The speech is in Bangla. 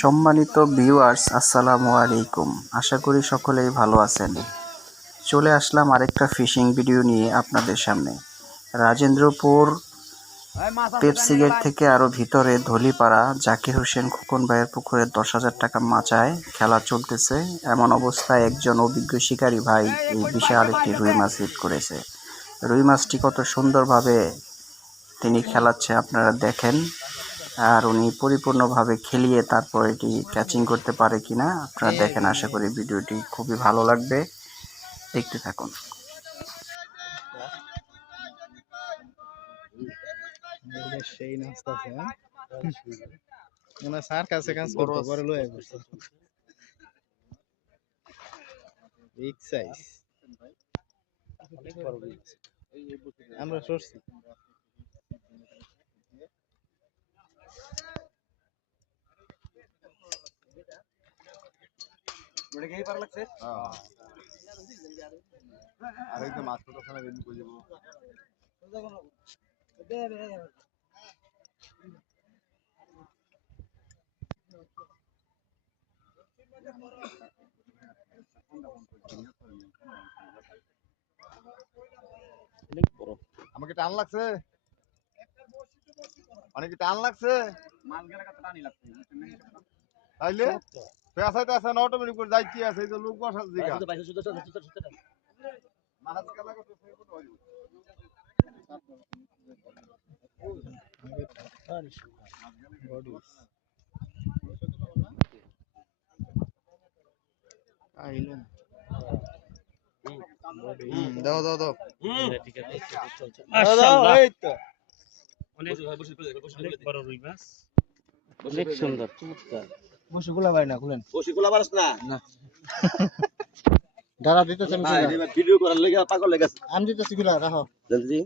সম্মানিত ভিউয়ার্স, আসসালামু আলাইকুম। আশা করি সকলেই ভালো আছেন। চলে আসলাম আরেকটা ফিশিং ভিডিও নিয়ে আপনাদের সামনে। রাজেন্দ্রপুর পেপসি গেট থেকে আরও ভিতরে ধলিপাড়া জাকির হোসেন খোকন ভাইয়ের পুকুরে 10,000 টাকা মাচায় খেলা চলতেছে। এমন অবস্থায় একজন অভিজ্ঞ শিকারী ভাই এই বিশাল একটি রুই মাছ হিট করেছে। রুই মাছটি কত সুন্দরভাবে তিনি খেলাচ্ছে আপনারা দেখেন, আর উনি পরিপূর্ণভাবে খেলিয়ে তারপর এটি ক্যাচিং করতে পারে কিনা আপনারা দেখেন। আশা করি ভিডিওটি খুবই ভালো লাগবে, দেখতে থাকুন। সেই নাচতেছে মনে স্যার কাছে কাজ করতে পরে লয়ে বসে বিগ সাইজ আমরা সরছি বড় গেই পার লাগছে আর একদম মাছ তো খানা বেনি কই যাব দে রে আমাকে টান লাগছে অনেক টান লাগছে মাছ গেলে কত টানি লাগছে তাইলে পেছাইতে আছে না অটোমেটিক করে যাইতে আছে এই যে লোক বসার জায়গা মাছ গেলে কত সেই কত হয় আইলেন দাও দাও দাও ঠিক আছে মাশাআল্লাহ এই তো অনেক বড় রুই মাছ অনেক সুন্দর চমৎকার বসে গুলা ভাই না খুলেন বসে গুলা পারছ না না দাঁড়া দিতেছেন না ভিডিও করার লাগি পাগল লেগেছে আমি দিতেছি গুলা রাখো জলদি